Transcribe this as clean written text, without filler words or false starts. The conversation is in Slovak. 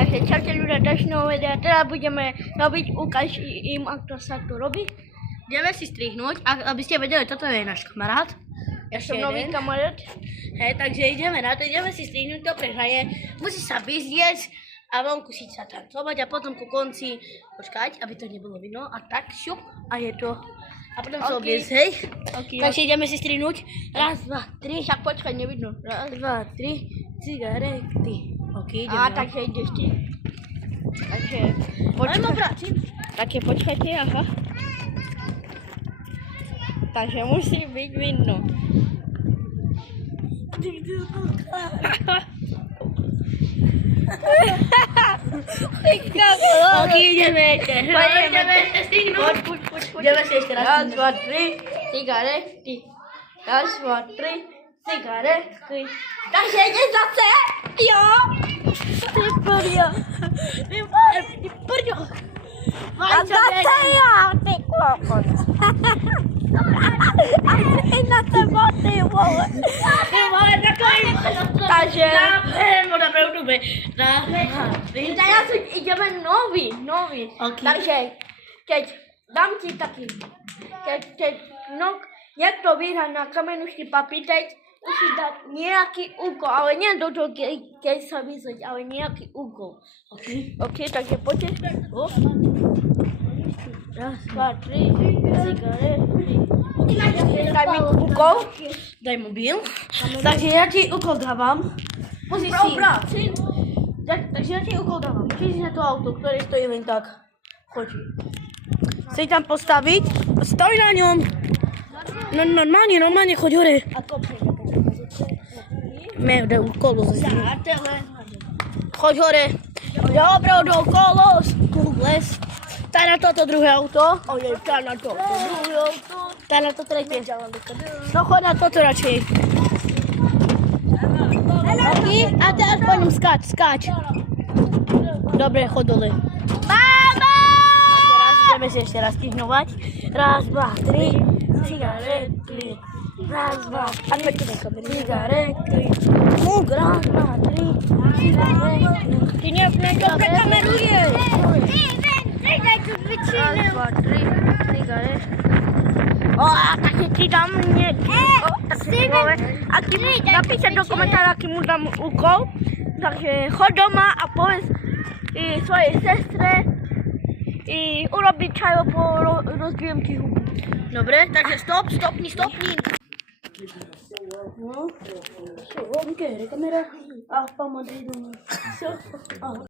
Takže čaute ľudia, dnešného videa, teda budeme robiť, ukáž im, ako sa to robí. Ideme si strihnúť, aby ste vedeli, toto je náš kamarát. Ja som nový kamarát. Hej, takže ideme na to, ideme si strihnúť to prehranie. Musí sa vyzliecť a vonku si sa tancovať a potom ku konci počkať, aby to nebolo vidno a tak šup a je to. A potom sa obliecť, hej. Takže ideme si strihnúť. Raz, dva, tri, však počkať, nevidno. Raz, dva, tri, cigarety. Ok, ideme. A takže ideš ty. Takže počkajte, aha. Takže musí byť vidno. Ok, ideme ešte. Ideme ešte strihnúť. Ideme si ešte raz. Raz, dva, tri, cigarety. Raz, dva, tri, cigarety. Takže ideš zase? Jo! Ty prdio. A zase ja, ty kokot. A ty na tebo, ty vole. Takže... Dobre, dobre. Raz, dva, tri. Teraz ideme nový. Ok. Takže, keď dám ti taký, keď niekto vyhrá na kamenušky papítek, musí dať nejaký úkol, ale nie do toho, keď sa vyzleť, ale nejaký úkol. Ok, takže poďte. Raz, dva, tri, cigarety. Daj mi úkol. Daj mobil. Takže ja ti úkol dávam. Musíš si... Takže ja ti úkol dávam. Musíš na to auto, ktoré stojí len tak. Choď. Chceš tam postaviť. Stoj na ňom. No normálne, choď hore. Daj kolo zase. Choď hore. Dobre, do kolos. Les. Tá na toto druhé auto. Tá na toto druhé auto. Tá na to tretie. No choď na toto radšej. A teraz po ňom skáč. Dobre, choď dole. Mama! A teraz ideme si ešte raz stihnovať. Raz, dva, tri, cigarety. Raz, dva, tri, cigarety. Raz, dva, tri, cigarety. Ty dobre kameruješ. Raz, dva, tri, cigarety. Takže ti dám a ty napíšeš do komentára, aký mu dám úkol. Takže choď doma a povedz svojej sestre i urobiť čaj, lebo rozbijem ti hubu. Dobre, takže stopni. No, kamera. A pamadej doma.